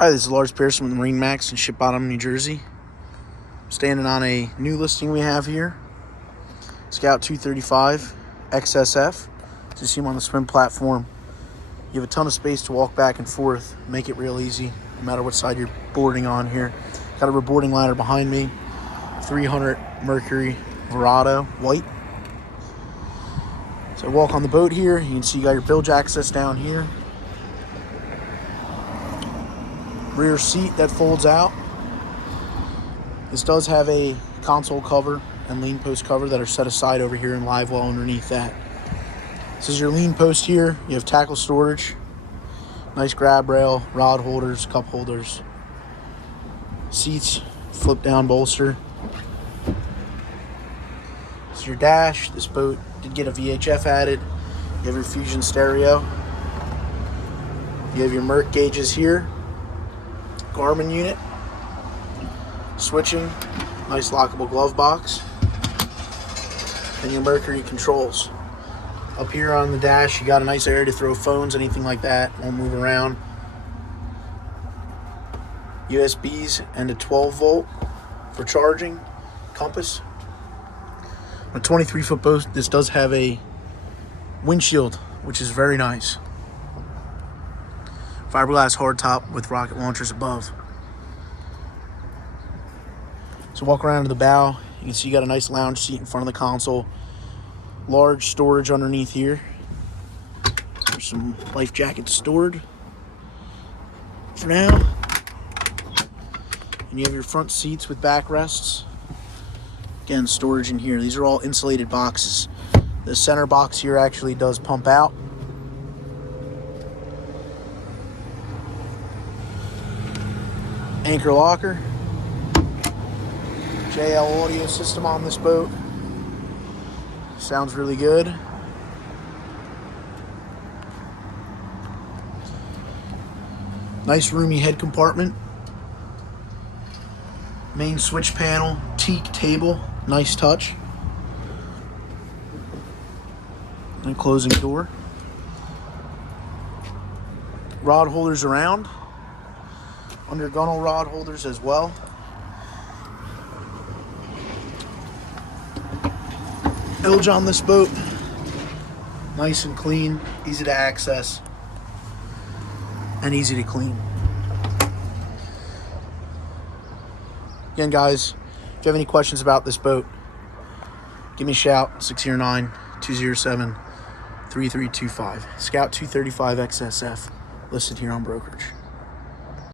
Hi, this is Lars Pearson with MarineMax in Ship Bottom, New Jersey. Standing on a new listing we have here. Scout 235 XSF. As you see them on the swim platform, you have a ton of space to walk back and forth, make it real easy, no matter what side you're boarding on here. Got a reboarding ladder behind me, 300 Mercury VERADO, white. So walk on the boat here, you can see you got your bilge access down here. Rear seat that folds out. This does have a console cover and lean post cover that are set aside over here in live well underneath that. This is your lean post here. You have tackle storage, nice grab rail, rod holders, cup holders, seats, flip down bolster. This is your dash. This boat did get a VHF added. You have your Fusion stereo. You have your MERC gauges here. GARMIN unit, switching, nice lockable glove box, and your MERCURY controls. Up here on the dash, you got a nice area to throw phones, anything like that, won't move around. USBs and a 12 volt for charging, compass. On a 23-foot boat, this does have a windshield, which is very nice. Fiberglass hardtop with rocket launchers above. So walk around to the bow. You can see you got a nice lounge seat in front of the console. Large storage underneath here. There's some life jackets stored for now. And you have your front seats with backrests. Again, storage in here. These are all insulated boxes. The center box here actually does pump out. Anchor locker, JL audio system on this boat. Sounds really good. Nice roomy head compartment. Main switch panel, teak table, nice touch. And closing door. Rod holders around. Under gunnel rod holders as well. Bilge on this boat, nice and clean, easy to access, and easy to clean. Again, guys, if you have any questions about this boat, give me a shout, 609-207-3325. Scout 235 XSF, listed here on brokerage.